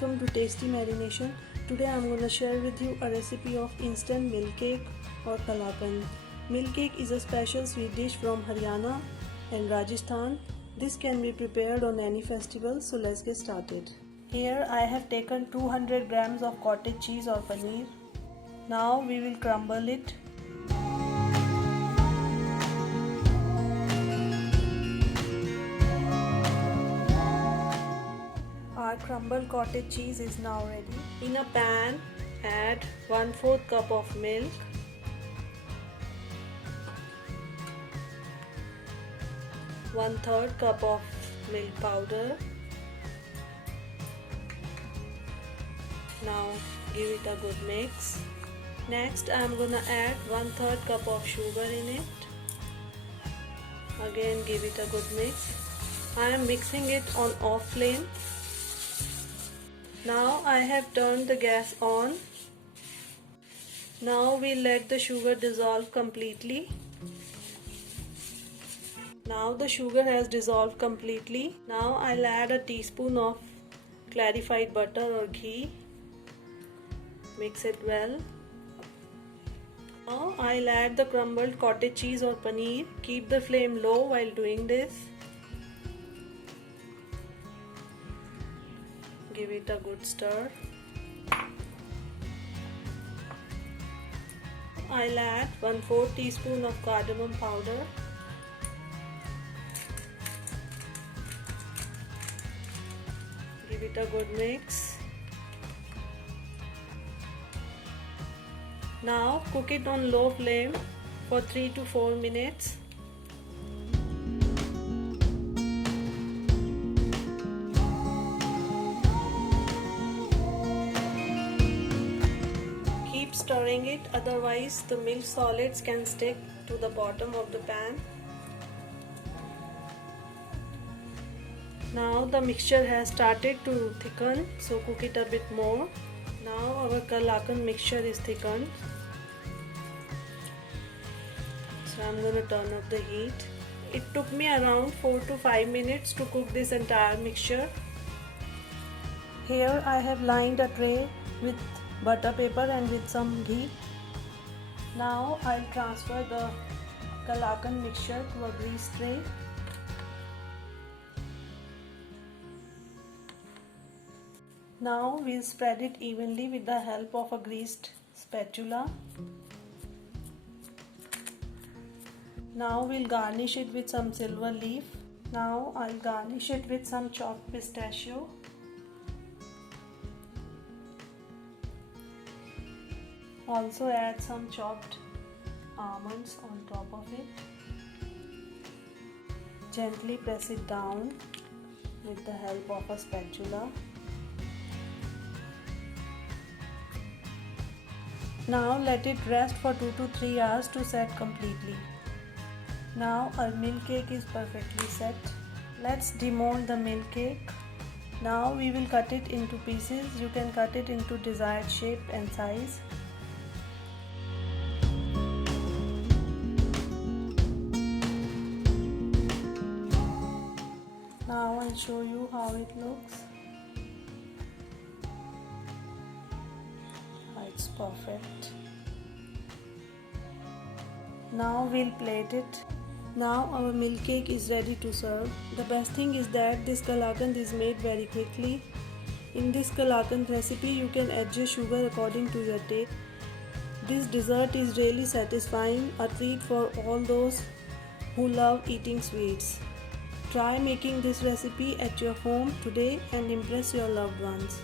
welcome to Tasty Marination. Today I am going to share with you a recipe of instant milk cake or kalakand. Milk cake is a special sweet dish from Haryana and Rajasthan. This can be prepared on any festival, so let's get started. Here I have taken 200 grams of cottage cheese or paneer. Now we will crumble it. Our crumbled cottage cheese is now ready. In a pan, add 1/4 cup of milk, 1/3 cup of milk powder. Now give it a good mix. Next I am gonna add 1/3 cup of sugar in it. Again give it a good mix. I am mixing it on off flame. Now I have turned the gas on. Now we let the sugar dissolve completely. Now the sugar has dissolved completely. Now I'll add a teaspoon of clarified butter or ghee. Mix it well. Now I'll add the crumbled cottage cheese or paneer. Keep the flame low while doing this. Give it a good stir. I'll add 1/4 teaspoon of cardamom powder. Give it a good mix. Now cook it on low flame for 3 to 4 minutes. Keep stirring it, otherwise the milk solids can stick to the bottom of the pan. Now the mixture has started to thicken, so cook it a bit more. Now our kalakand mixture is thickened. So I'm going to turn up the heat. It took me around 4 to 5 minutes to cook this entire mixture. Here I have lined a tray with butter paper and with some ghee. Now I'll transfer the kalakand mixture to a greased tray. Now we'll spread it evenly with the help of a greased spatula. Now we'll garnish it with some silver leaf. Now I'll garnish it with some chopped pistachio. Also add some chopped almonds on top of it. Gently press it down with the help of a spatula. Now let it rest for 2 to 3 hours to set completely. Now our milk cake is perfectly set. Let's demold the milk cake. Now we will cut it into pieces. You can cut it into desired shape and size. Now I'll show you how it looks. It's perfect. Now we'll plate it. Now our milk cake is ready to serve. The best thing is that this kalakand is made very quickly. In this kalakand recipe you can adjust sugar according to your taste. This dessert is really satisfying, a treat for all those who love eating sweets. Try making this recipe at your home today and impress your loved ones.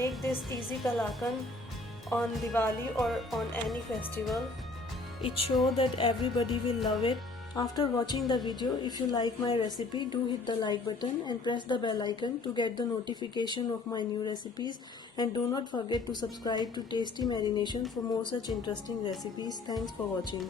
Make this easy kalakand on Diwali or on any festival. It shows that everybody will love it. After watching the video, if you like my recipe, do hit the like button and press the bell icon to get the notification of my new recipes, and do not forget to subscribe to Tasty Marination for more such interesting recipes. Thanks for watching.